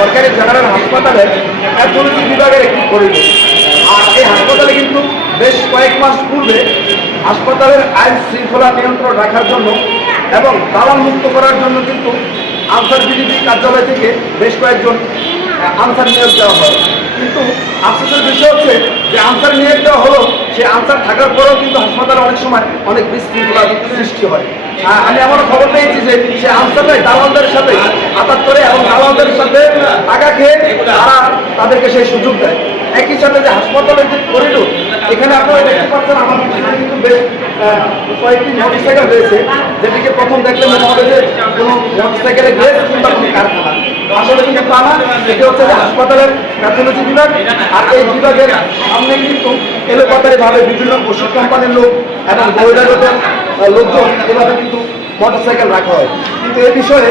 সরকারি জেনারেল হাসপাতালের প্যাথোলজি বিভাগের একটি করিডোর আর এই হাসপাতালে কিন্তু বেশ কয়েক মাস পূর্বে হাসপাতালের আইন শৃঙ্খলা নিয়ন্ত্রণ রাখার জন্য এবং দালাল মুক্ত করার জন্য কিন্তু আনসার বিডিপি কার্যালয় থেকে বেশ কয়েকজন আনসার নিয়োগ দেওয়া হয়। কিন্তু আফসোসের বিষয় হচ্ছে যে আনসার নিয়োগ দেওয়া হলো সে আনসার থাকার পরেও কিন্তু হাসপাতালে অনেক সময় অনেক বিশৃঙ্খলার সৃষ্টি হয়। আমি এমনও খবর পেয়েছি যে সে আনসারটাই দালালদের সাথে আঘাত করে এবং সাথে টাকা খেয়ে তারা তাদেরকে সেই সুযোগ দেয়। একই সাথে যে হাসপাতালের যে করিডোর এখানে আপনারা দেখতে পাচ্ছেন পিছনে কিন্তু বেশ কয়েকটি মোটরসাইকেল রয়েছে, যেটিকে প্রথম দেখলে মনে হবে যে কোনো মোটরসাইকেলের গ্রেস কিংবা কোনো কারখানা। আসলে কিন্তু এটি হচ্ছে যে হাসপাতালের প্যাথোলজি বিভাগ, আর এই বিভাগের সামনে কিন্তু এলোপাতারিভাবে বিভিন্ন ওষুধ কোম্পানির লোক এবং লোকজন এভাবে কিন্তু মোটরসাইকেল রাখা হয়। কিন্তু এ বিষয়ে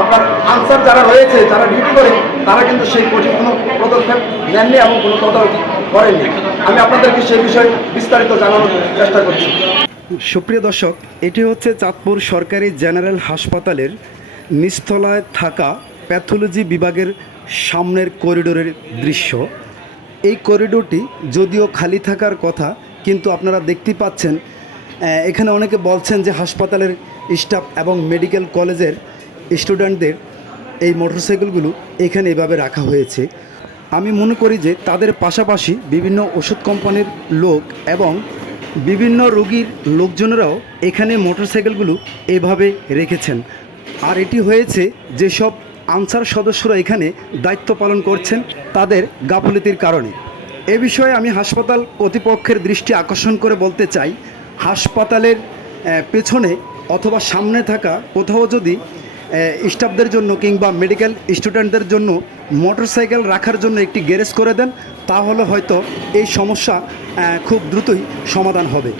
আপনার আনসার যারা রয়েছে, যারা ডিউটি করে, তারা কিন্তু সেই কঠিন কোনো পদক্ষেপ নেননি এবং কোনো তদারকি করেননি। আমি আপনাদেরকে সেই বিষয়ে বিস্তারিত জানানোর চেষ্টা করছি। সুপ্রিয় দর্শক, এটি হচ্ছে চাঁদপুর সরকারি জেনারেল হাসপাতালের নিচতলায় থাকা প্যাথোলজি বিভাগের সামনের করিডোরের দৃশ্য। এই করিডোরটি যদিও খালি থাকার কথা, কিন্তু আপনারা দেখতেই পাচ্ছেন এখানে অনেকে বলছেন যে হাসপাতালের স্টাফ এবং মেডিকেল কলেজের স্টুডেন্টদের এই মোটরসাইকেলগুলো এখানে এভাবে রাখা হয়েছে। আমি মনে করি যে তাদের পাশাপাশি বিভিন্ন ওষুধ কোম্পানির লোক এবং বিভিন্ন রোগীর লোকজনেরাও এখানে মোটরসাইকেলগুলো এভাবে রেখেছেন। আর এটি হয়েছে যেসব আনসার সদস্যরা এখানে দায়িত্ব পালন করছেন তাদের গাফলতির কারণে। এ বিষয়ে আমি হাসপাতাল কর্তৃপক্ষের দৃষ্টি আকর্ষণ করে বলতে চাই, হাসপাতালের পেছনে অথবা সামনে থাকা কোথাও যদি স্টাফদের জন্য কিংবা মেডিকেল স্টুডেন্টদের জন্য মোটরসাইকেল রাখার জন্য একটি গ্যারেজ করে দেন তাহলে হয়তো এই সমস্যা খুব দ্রুতই সমাধান হবে।